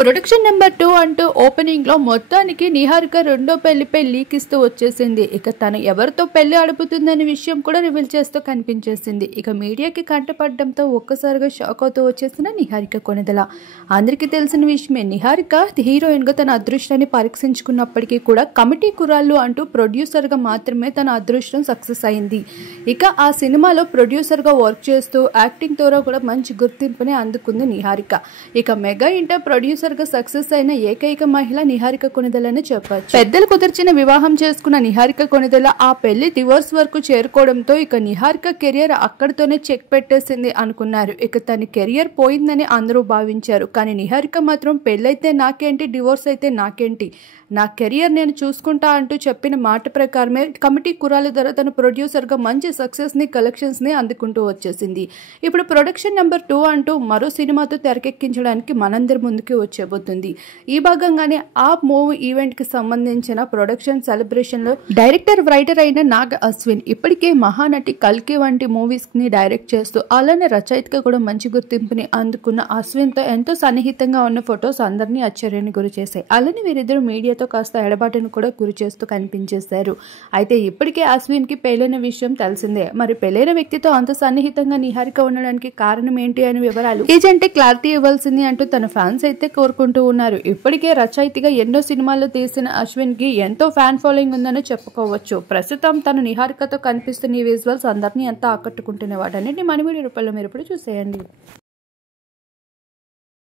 Production number 2 అంటూ opening లో మొత్తానికి నిహారిక రెండో పెళ్లిపై లీక్ ఇస్తూ వచ్చేసింది. ఇక తను ఎవరితో పెళ్లి అడుపుతుందనే విషయం కూడా రివీల్ చేస్తూ కనిపించేసింది. ఇక మీడియాకి కంటపడడంతో ఒక్కసారిగా షాక్ అవుతూ వచ్చేసిన నిహారిక కొణిదెల. అందరికీ తెలిసిన విషయమే, నిహారిక హీరోయిన్ గా తన అదృష్టాన్ని పరీక్షించుకున్నప్పటికీ కూడా కమిటీ కురాళ్ళు అంటూ ప్రొడ్యూసర్ గా మాత్రమే తన అదృష్టం సక్సెస్ అయింది. ఇక ఆ సినిమాలో ప్రొడ్యూసర్ గా వర్క్ చేస్తూ యాక్టింగ్ ద్వారా కూడా మంచి గుర్తింపుని అందుకుంది నిహారిక. ఇక మెగా ఇంటర్ ప్రొడ్యూసర్ గా సక్సెస్ అయిన ఏకైక మహిళ నిహారిక కొణిదెలని చెప్పొచ్చు. పెద్దలు కుదిర్చిన వివాహం చేసుకున్న నిహారిక కొణిదెల ఆ పెళ్లి డివోర్స్ వరకు చేరుకోవడంతో ఇక నిహారిక కెరియర్ అక్కడితోనే చెక్ పెట్టేసింది అనుకున్నారు. ఇక తన కెరియర్ పోయిందని అందరూ భావించారు. కానీ నిహారిక మాత్రం పెళ్ళైతే నాకేంటి, డివోర్స్ అయితే నాకేంటి, నా కెరియర్ నేను చూసుకుంటా అంటూ చెప్పిన మాట ప్రకారమే కమిటీ కురాల ద్వారా తన ప్రొడ్యూసర్ గా మంచి సక్సెస్ ని, కలెక్షన్స్ ని అందుకుంటూ వచ్చేసింది. ఇప్పుడు ప్రొడక్షన్ నెంబర్ 2 అంటూ మరో సినిమాతో తెరకెక్కించడానికి మనందరి ముందుకి వచ్చేబోతుంది. ఈ భాగంగానే ఆ మూవీ ఈవెంట్ కి సంబంధించిన ప్రొడక్షన్ సెలబ్రేషన్ లో డైరెక్టర్, రైటర్ అయిన నాగ అశ్విన్ ఇప్పటికే మహానటి కల్కి వంటి మూవీస్ ని డైరెక్ట్ చేస్తూ అలానే రచయితగా కూడా మంచి గుర్తింపుని అందుకున్న అశ్విన్ తో ఎంతో సన్నిహితంగా ఉన్న ఫొటోస్ అందరినీ ఆశ్చర్యానికి గురి చేశాయి. అలానే వీరిద్దరు మీడియాతో కాస్త ఎడబాటును కూడా గురి చేస్తూ కనిపించేశారు. అయితే ఇప్పటికే అశ్విన్ కి పెళ్లైన విషయం తెలిసిందే. మరి పెళ్లైన వ్యక్తితో అంత సన్నిహితంగా నిహారిక ఉండడానికి కారణం ఏంటి అనే వివరాలు ఏజెంటే క్లారిటీ ఇవ్వాల్సింది అంటూ తన ఫ్యాన్స్ అయితే కోరుకుంటూ ఉన్నారు. ఇప్పటికే రచయితగా ఎన్నో సినిమాల్లో తీసిన అశ్విన్ కి ఎంతో ఫ్యాన్ ఫాలోయింగ్ ఉందని చెప్పుకోవచ్చు. ప్రస్తుతం తను నిహారికతో కనిపిస్తున్న ఈ విజువల్స్ అందరినీ ఎంతో ఆకట్టుకుంటున్న వాటన్నిటిని మన వీడియో రూపంలో మీరు ఇప్పుడు చూసేయండి.